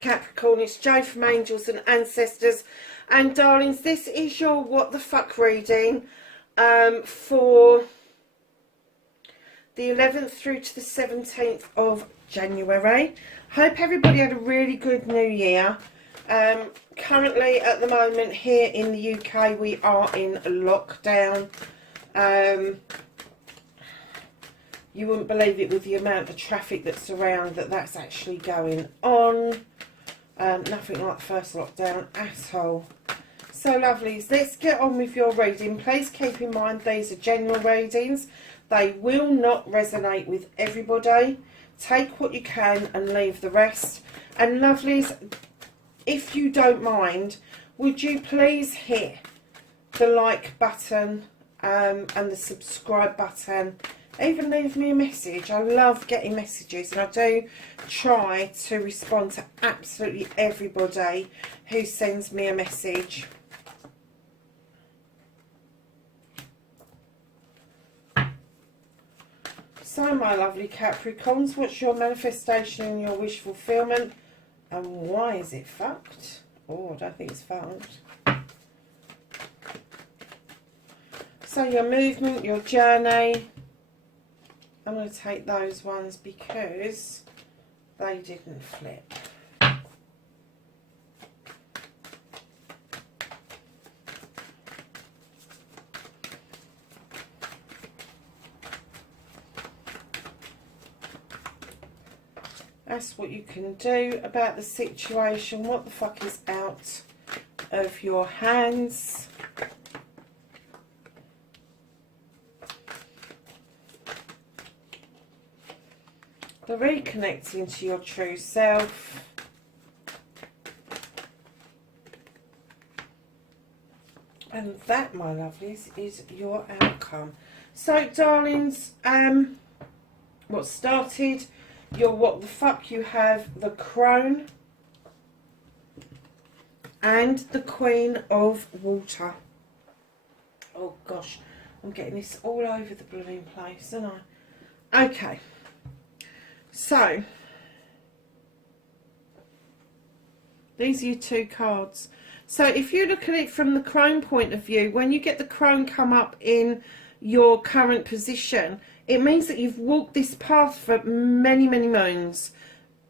Capricorn, it's Jo from Angels and Ancestors, and darlings, this is your what the fuck reading for the 11th through to the 17th of January. Hope everybody had a really good new year. Currently at the moment here in the UK we are in lockdown. You wouldn't believe it with the amount of traffic that's around that's actually going on. Nothing like the first lockdown at all. So lovelies, let's get on with your reading. Please keep in mind these are general readings. They will not resonate with everybody. Take what you can and leave the rest. And lovelies, if you don't mind, would you please hit the like button and the subscribe button. Even leave me a message. I love getting messages, and I do try to respond to absolutely everybody who sends me a message. So my lovely Capricorns, what's your manifestation and your wish fulfillment, and why is it fucked? Oh, I don't think it's fucked. So your movement, your journey, I'm going to take those ones because they didn't flip. That's what you can do about the situation. What the fuck is out of your hands? The reconnecting to your true self. And that, my lovelies, is your outcome. So, darlings, what started your what the fuck, you have the Crone and the Queen of Water. Oh gosh, I'm getting this all over the blooming place, aren't I? Okay. So, these are your two cards. So, if you look at it from the Crone point of view, when you get the Crone come up in your current position, it means that you've walked this path for many, many moons,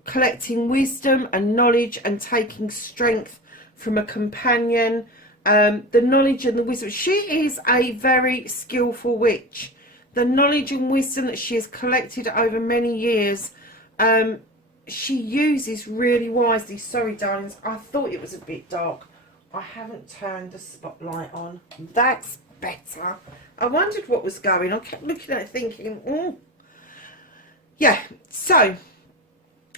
collecting wisdom and knowledge and taking strength from a companion. The knowledge and the wisdom. She is a very skillful witch. The knowledge and wisdom that she has collected over many years, she uses really wisely. Sorry, darlings, I thought it was a bit dark. I haven't turned the spotlight on. That's better. I wondered what was going on. I kept looking at it thinking, oh. Yeah, so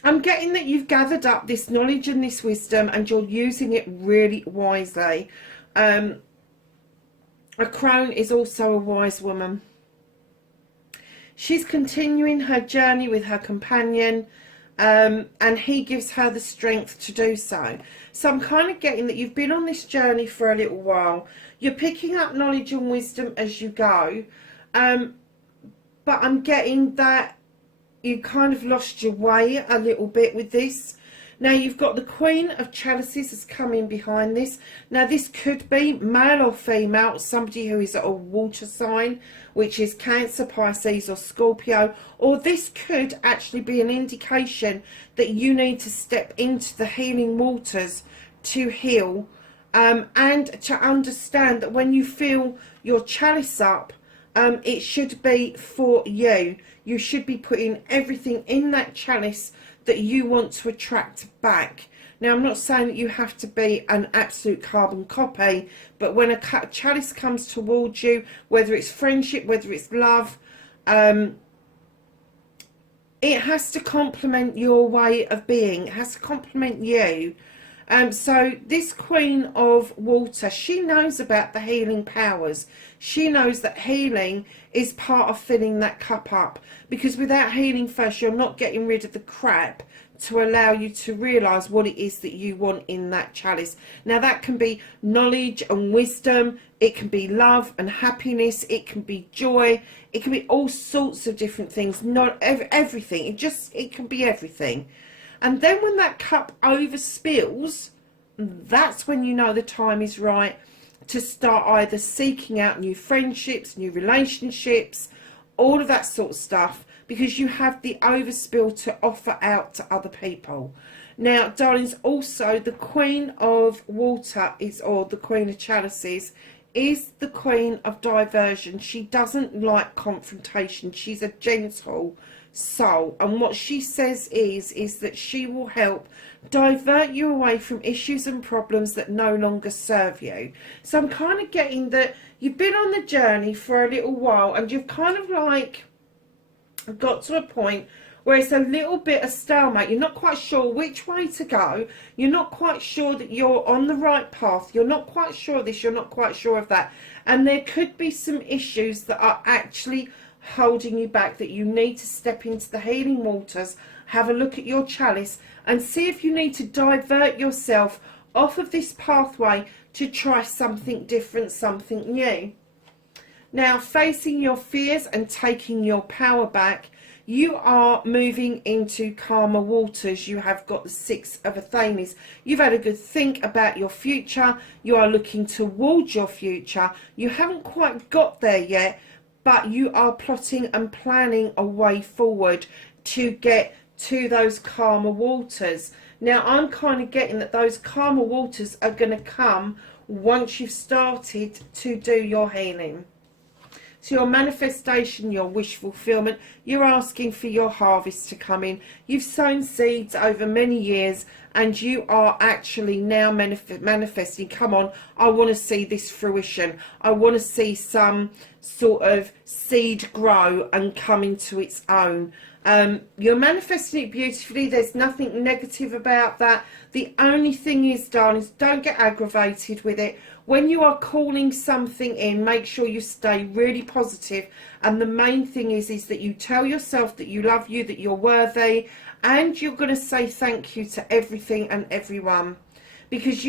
I'm getting that you've gathered up this knowledge and this wisdom and you're using it really wisely. A Crone is also a wise woman. She's continuing her journey with her companion, and he gives her the strength to do so. So I'm kind of getting that you've been on this journey for a little while. You're picking up knowledge and wisdom as you go, but I'm getting that you kind of lost your way a little bit with this. Now you've got the Queen of Chalices has come in behind this. Now this could be male or female, somebody who is a water sign, which is Cancer, Pisces or Scorpio. Or this could actually be an indication that you need to step into the healing waters to heal. And to understand that when you fill your chalice up, it should be for you. You should be putting everything in that chalice that you want to attract back. Now, I'm not saying that you have to be an absolute carbon copy, but when a chalice comes towards you, whether it's friendship, whether it's love, it has to complement your way of being. It has to complement you. So this Queen of Water, she knows about the healing powers. She knows that healing is part of filling that cup up, because without healing first, you're not getting rid of the crap to allow you to realise what it is that you want in that chalice. Now that can be knowledge and wisdom, it can be love and happiness, it can be joy, it can be all sorts of different things, not everything, it can be everything. And then when that cup overspills, that's when you know the time is right to start either seeking out new friendships, new relationships, all of that sort of stuff, because you have the overspill to offer out to other people. Now, darlings, also the Queen of Water or the Queen of Chalices is the Queen of Diversion. She doesn't like confrontation. She's a gentle soul, and what she says is that she will help divert you away from issues and problems that no longer serve you. So I'm kind of getting that you've been on the journey for a little while, and you've kind of like got to a point where it's a little bit of stalemate. You're not quite sure which way to go. You're not quite sure that you're on the right path. You're not quite sure of this. You're not quite sure of that. And there could be some issues that are actually holding you back, that you need to step into the healing waters, have a look at your chalice and see if you need to divert yourself off of this pathway to try something different, something new. Now, facing your fears and taking your power back, you are moving into calmer waters. You have got the Six of Athenes. You've had a good think about your future. You are looking towards your future. You haven't quite got there yet, but you are plotting and planning a way forward to get to those calmer waters. Now, I'm kind of getting that those calmer waters are going to come once you've started to do your healing. So your manifestation, your wish fulfillment, you're asking for your harvest to come in. You've sown seeds over many years and you are actually now manifesting. Come on, I want to see this fruition. I want to see some sort of seed grow and come into its own. You're manifesting it beautifully. There's nothing negative about that. The only thing is, darlings, don't get aggravated with it. When you are calling something in, make sure you stay really positive. And the main thing is that you tell yourself that you love you, that you're worthy, and you're going to say thank you to everything and everyone. Because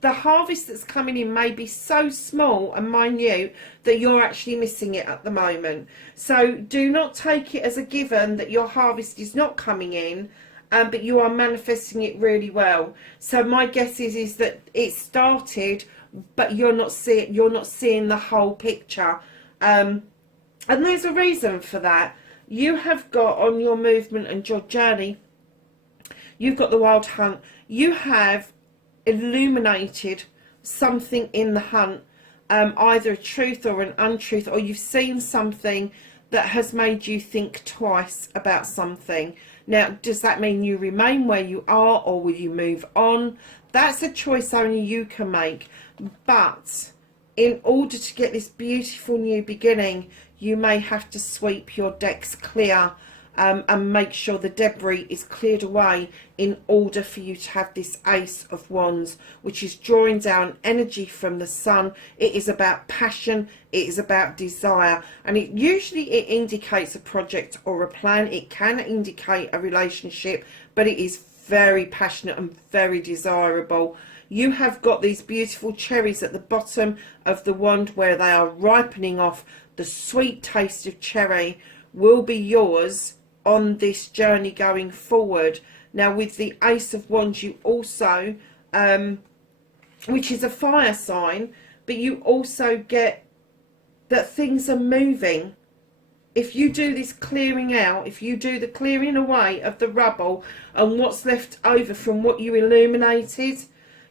the harvest that's coming in may be so small and minute that you're actually missing it at the moment. So do not take it as a given that your harvest is not coming in, but you are manifesting it really well. So my guess is that it started, but you're not seeing the whole picture. And there's a reason for that. You have got on your movement and your journey, you've got the wild hunt. You have illuminated something in the hunt, either a truth or an untruth, or you've seen something that has made you think twice about something. Now, does that mean you remain where you are, or will you move on? That's a choice only you can make. But in order to get this beautiful new beginning, you may have to sweep your decks clear and make sure the debris is cleared away in order for you to have this Ace of Wands, which is drawing down energy from the sun. It is about passion, it is about desire, and it indicates a project or a plan. It can indicate a relationship, but it is very passionate and very desirable. You have got these beautiful cherries at the bottom of the wand where they are ripening off. The sweet taste of cherry will be yours on this journey going forward. Now, with the Ace of Wands, you also, which is a fire sign, but you also get that things are moving. If you do this clearing out, if you do the clearing away of the rubble and what's left over from what you illuminated,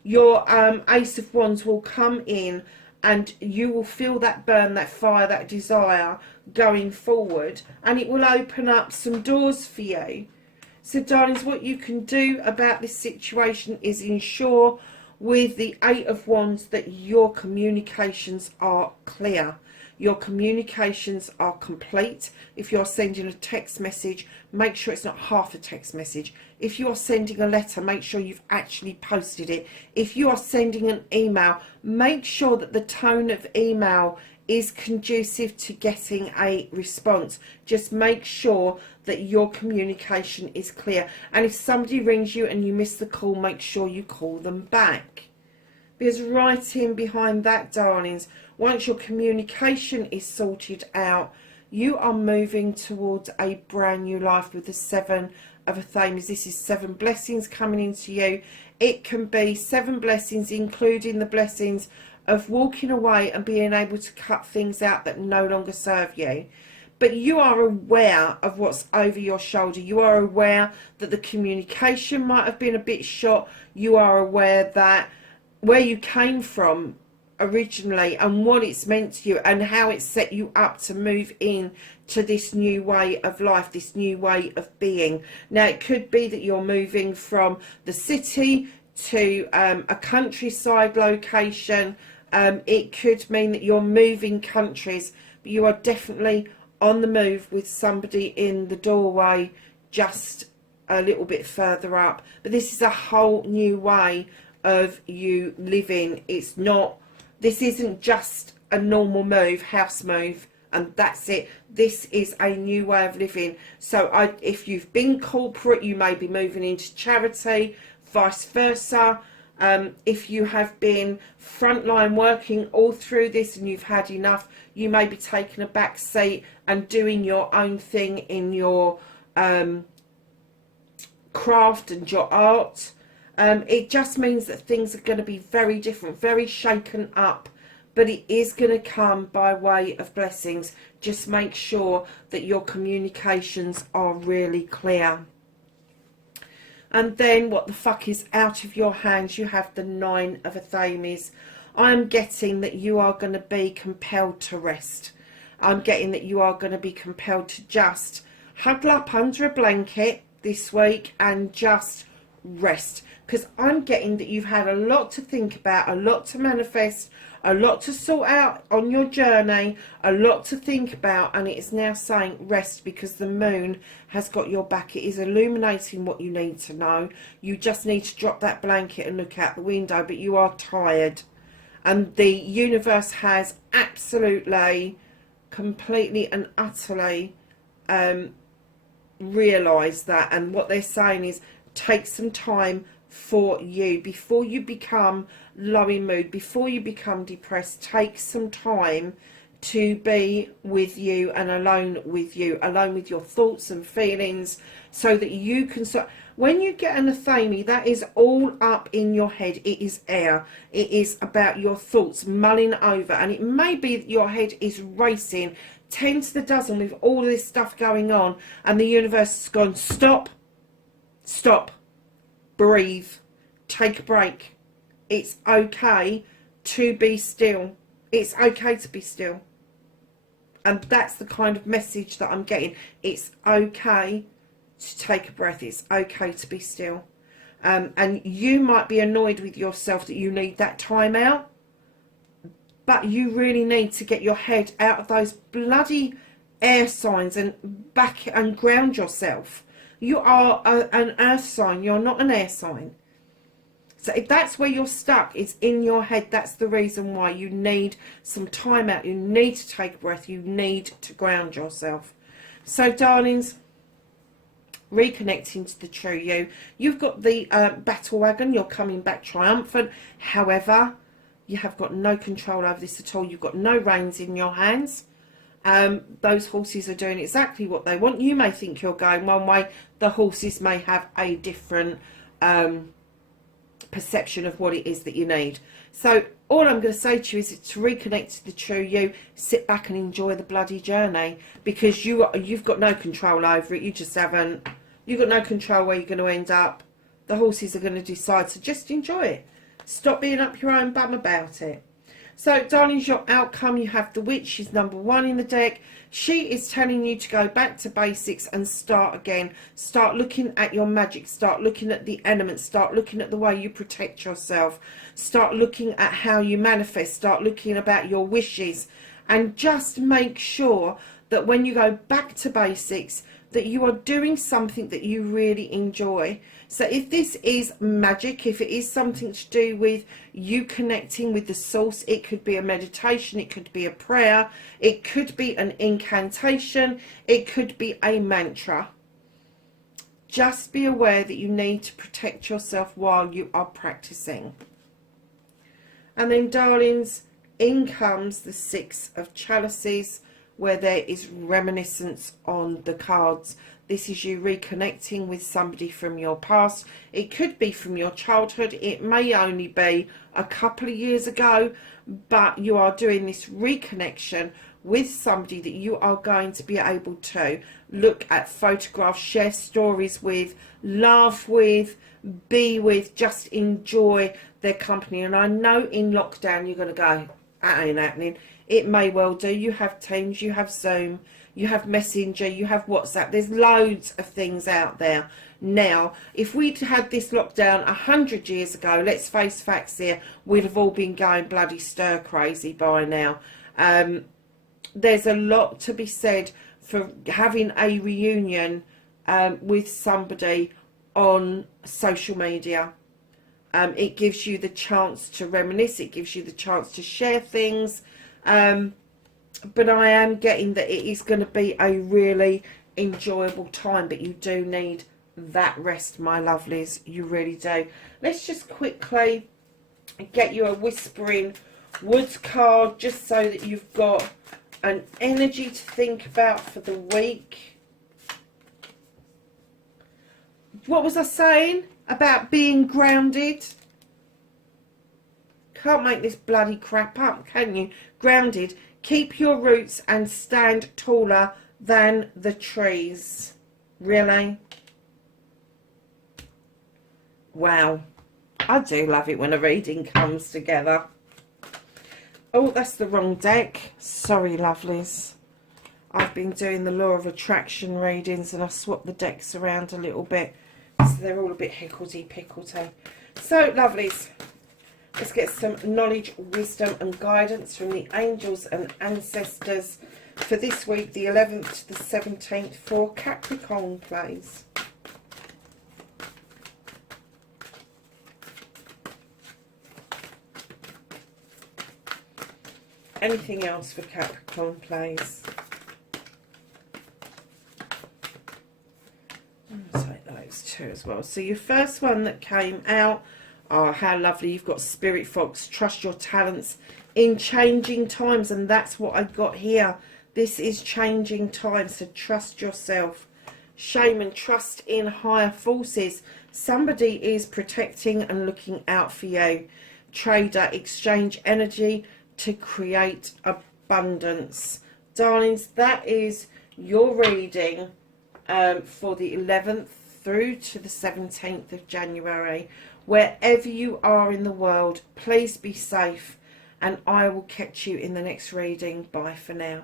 your Ace of Wands will come in and you will feel that burn, that fire, that desire going forward, and it will open up some doors for you. So, darlings, what you can do about this situation is ensure with the Eight of Wands that your communications are clear. Your communications are complete. If you're sending a text message, make sure it's not half a text message. If you are sending a letter, make sure you've actually posted it. If you are sending an email, make sure that the tone of email is conducive to getting a response. Just make sure that your communication is clear. And if somebody rings you and you miss the call, make sure you call them back. Because right in behind that, darlings, once your communication is sorted out, you are moving towards a brand new life with the 7 of Athamas. This is 7 blessings coming into you. It can be 7 blessings, including the blessings of walking away and being able to cut things out that no longer serve you. But you are aware of what's over your shoulder. You are aware that the communication might have been a bit short. You are aware that where you came from originally and what it's meant to you and how it set you up to move in to this new way of life, this new way of being. Now, it could be that you're moving from the city to a countryside location. It could mean that you're moving countries, but you are definitely on the move with somebody in the doorway just a little bit further up. But this is a whole new way of you living. This isn't just a normal move, house move, and that's it. This is a new way of living. So if you've been corporate, you may be moving into charity, vice versa. If you have been frontline working all through this and you've had enough, you may be taking a back seat and doing your own thing in your craft and your art. It just means that things are going to be very different, very shaken up, but it is going to come by way of blessings. Just make sure that your communications are really clear. And then what the fuck is out of your hands? You have the 9 of Athamas. I'm getting that you are going to be compelled to rest. I'm getting that you are going to be compelled to just huddle up under a blanket this week and just rest. Because I'm getting that you've had a lot to think about, a lot to manifest, a lot to sort out on your journey, a lot to think about, and it is now saying rest because the moon has got your back. It is illuminating what you need to know. You just need to drop that blanket and look out the window, but you are tired. And the universe has absolutely, completely and utterly realised that. And what they're saying is take some time for you before you become low in mood, before you become depressed. Take some time to be with you and alone with your thoughts and feelings, so that you can when you get an Athame, that is all up in your head. It is air. It is about your thoughts mulling over, and it may be that your head is racing 10 to the dozen with all this stuff going on, and the universe has gone, stop, breathe, take a break. It's okay to be still. It's okay to be still. And that's the kind of message that I'm getting. It's okay to take a breath. It's okay to be still. And you might be annoyed with yourself that you need that time out, but you really need to get your head out of those bloody air signs and back and ground yourself. You are an earth sign. You're not an air sign. So if that's where you're stuck, it's in your head. That's the reason why you need some time out. You need to take a breath. You need to ground yourself. So, darlings, reconnecting to the true you. You've got the battle wagon. You're coming back triumphant. However, you have got no control over this at all. You've got no reins in your hands. Those horses are doing exactly what they want. You may think you're going one way. The horses may have a different perception of what it is that you need. So all I'm going to say to you is to reconnect to the true you. Sit back and enjoy the bloody journey, because you've got no control over it. You just haven't. You've got no control where you're going to end up. The horses are going to decide, so just enjoy it. Stop being up your own bum about it. So, darlings, your outcome, you have the Witch. She's number 1 in the deck. She is telling you to go back to basics and start again. Start looking at your magic. Start looking at the elements. Start looking at the way you protect yourself. Start looking at how you manifest. Start looking about your wishes. and just make sure that when you go back to basics, that you are doing something that you really enjoy. So if this is magic, if it is something to do with you connecting with the source, it could be a meditation, it could be a prayer, it could be an incantation, it could be a mantra. Just be aware that you need to protect yourself while you are practicing. And then, darlings, in comes the Six of Chalices, where there is reminiscence on the cards. This is you reconnecting with somebody from your past. It could be from your childhood. It may only be a couple of years ago, but you are doing this reconnection with somebody that you are going to be able to look at photographs, share stories with, laugh with, be with, just enjoy their company. And I know in lockdown you're going to go, that ain't happening. It may well do. You have Teams, you have Zoom, you have Messenger, you have WhatsApp. There's loads of things out there. Now, if we'd had this lockdown 100 years ago, let's face facts here, we'd have all been going bloody stir crazy by now. There's a lot to be said for having a reunion with somebody on social media. It gives you the chance to reminisce, it gives you the chance to share things. But I am getting that it is going to be a really enjoyable time, but you do need that rest, my lovelies. You really do. Let's just quickly get you a Whispering Woods card, just so that you've got an energy to think about for the week. What was I saying about being grounded? Can't make this bloody crap up, can you? Grounded. Keep your roots and stand taller than the trees. Really? Wow. I do love it when a reading comes together. Oh, that's the wrong deck. Sorry, lovelies. I've been doing the Law of Attraction readings and I swapped the decks around a little bit. So they're all a bit hickledy-pickledy. So, lovelies, let's get some knowledge, wisdom and guidance from the angels and ancestors for this week, the 11th to the 17th, for Capricorn, please. Anything else for Capricorn, please? I'll take those two as well. So your first one that came out, oh, how lovely. You've got Spirit Fox, trust your talents in changing times. And that's what I got here. This is changing times, so trust yourself. Shaman, trust in higher forces. Somebody is protecting and looking out for you. Trader, exchange energy to create abundance. Darlings, that is your reading for the 11th through to the 17th of January. Wherever you are in the world, please be safe, and I will catch you in the next reading. Bye for now.